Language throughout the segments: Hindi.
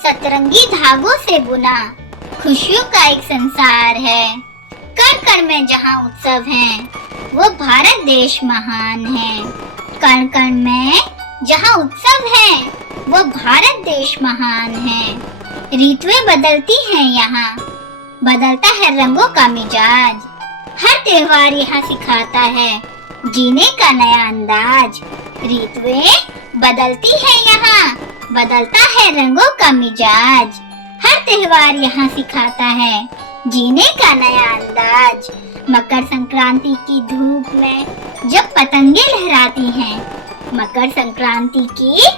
सतरंगी धागों से बुना खुशियों का एक संसार है। कण कण में जहाँ उत्सव है, वो भारत देश महान है। कण कण में जहाँ उत्सव है, वो भारत देश महान है। ऋतुएं बदलती हैं यहाँ, बदलता है रंगों का मिजाज। हर त्योहार यहाँ सिखाता है जीने का नया अंदाज। ऋतुएं बदलती हैं यहाँ, बदलता है रंगों का मिजाज। हर त्योहार यहाँ सिखाता है जीने का नया अंदाज। मकर संक्रांति की धूप में जब पतंगे लहराती हैं, मकर संक्रांति की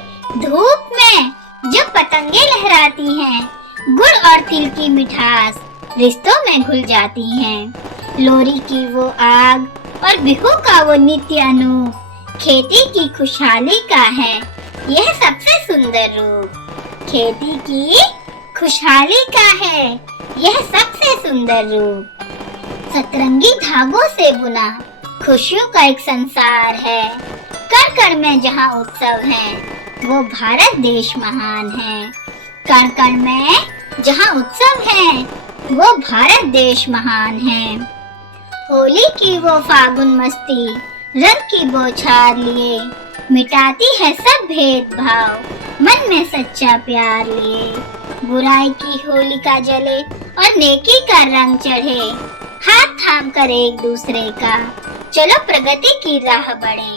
धूप में जब पतंगे लहराती हैं, गुड़ और तिल की मिठास रिश्तों में घुल जाती हैं। लोरी की वो आग और बिहू का वो नित्य अनूप खेती की खुशहाली का है यह सबसे सुंदर रूप। खेती की खुशहाली का है यह सबसे सुंदर रूप। सतरंगी धागों से बुना खुशियों का एक संसार है। कण कण में जहाँ उत्सव है, वो भारत देश महान है। कण कण में जहाँ उत्सव है, वो भारत देश महान है। होली की वो फागुन मस्ती रंग की बौछार लिए मिटाती है सब भेदभाव, मन में सच्चा प्यार लिए। बुराई की होलिका जले और नेकी का रंग चढ़े, हाथ थाम कर एक दूसरे का चलो प्रगति की राह बढ़े।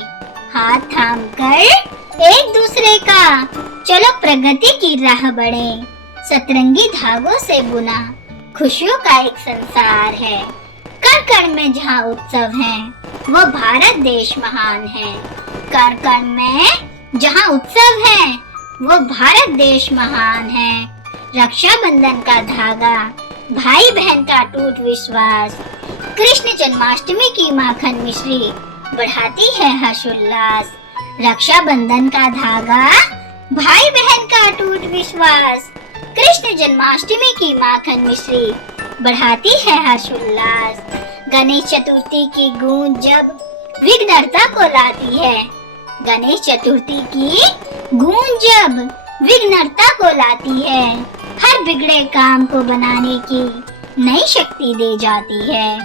हाथ थाम कर एक दूसरे का चलो प्रगति की राह बढ़े। सतरंगी धागों से बुना खुशियों का एक संसार है। कण कण में जहाँ उत्सव है, वो भारत देश महान है। कण कण में जहाँ उत्सव है, वो भारत देश महान है। रक्षाबंधन का धागा, भाई बहन का टूट विश्वास, कृष्ण जन्माष्टमी की माखन मिश्री बढ़ाती है हर्षोल्लास। रक्षाबंधन का धागा, भाई बहन का टूट विश्वास, कृष्ण जन्माष्टमी की माखन मिश्री बढ़ाती है हर्षोल्लास। गणेश चतुर्थी की गूंज जब विघ्नहर्ता को लाती है, गणेश चतुर्थी की गूंज जब विघ्नहर्ता को लाती है, हर बिगड़े काम को बनाने की नई शक्ति दे जाती है।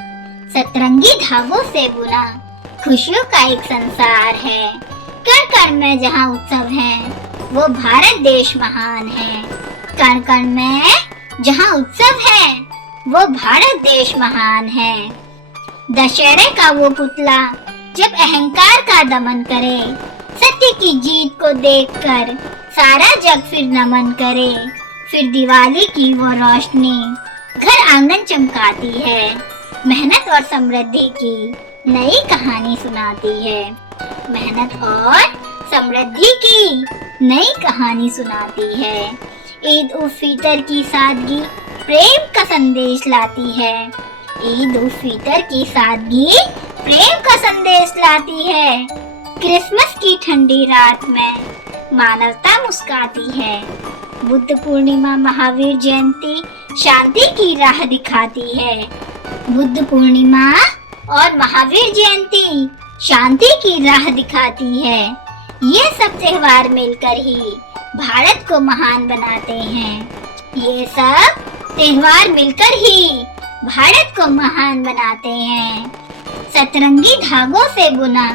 सतरंगी धागों से बुना खुशियों का एक संसार है। कण कण में जहाँ उत्सव है, वो भारत देश महान है। कण कण में जहाँ उत्सव है, वो भारत देश महान है। दशहरे का वो पुतला जब अहंकार का दमन करे, सत्य की जीत को देखकर सारा जग फिर नमन करे। फिर दिवाली की वो रोशनी घर आंगन चमकाती है, मेहनत और समृद्धि की नई कहानी सुनाती है। मेहनत और समृद्धि की नई कहानी सुनाती है। ईद उल फितर की सादगी प्रेम का संदेश लाती है। ईद उल फितर की सादगी प्रेम का संदेश लाती है। क्रिसमस की ठंडी रात में मानवता मुस्काती है। बुद्ध पूर्णिमा महावीर जयंती शांति की राह दिखाती है। बुद्ध पूर्णिमा और महावीर जयंती शांति की राह दिखाती है। ये सब त्योहार मिलकर ही भारत को महान बनाते हैं। ये सब त्योहार मिलकर ही भारत को महान बनाते हैं। सतरंगी धागों से बुना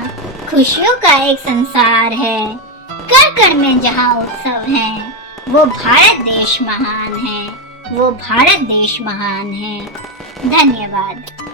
खुशियों का एक संसार है। कण कण में जहाँ उत्सव है, वो भारत देश महान है। वो भारत देश महान है। धन्यवाद।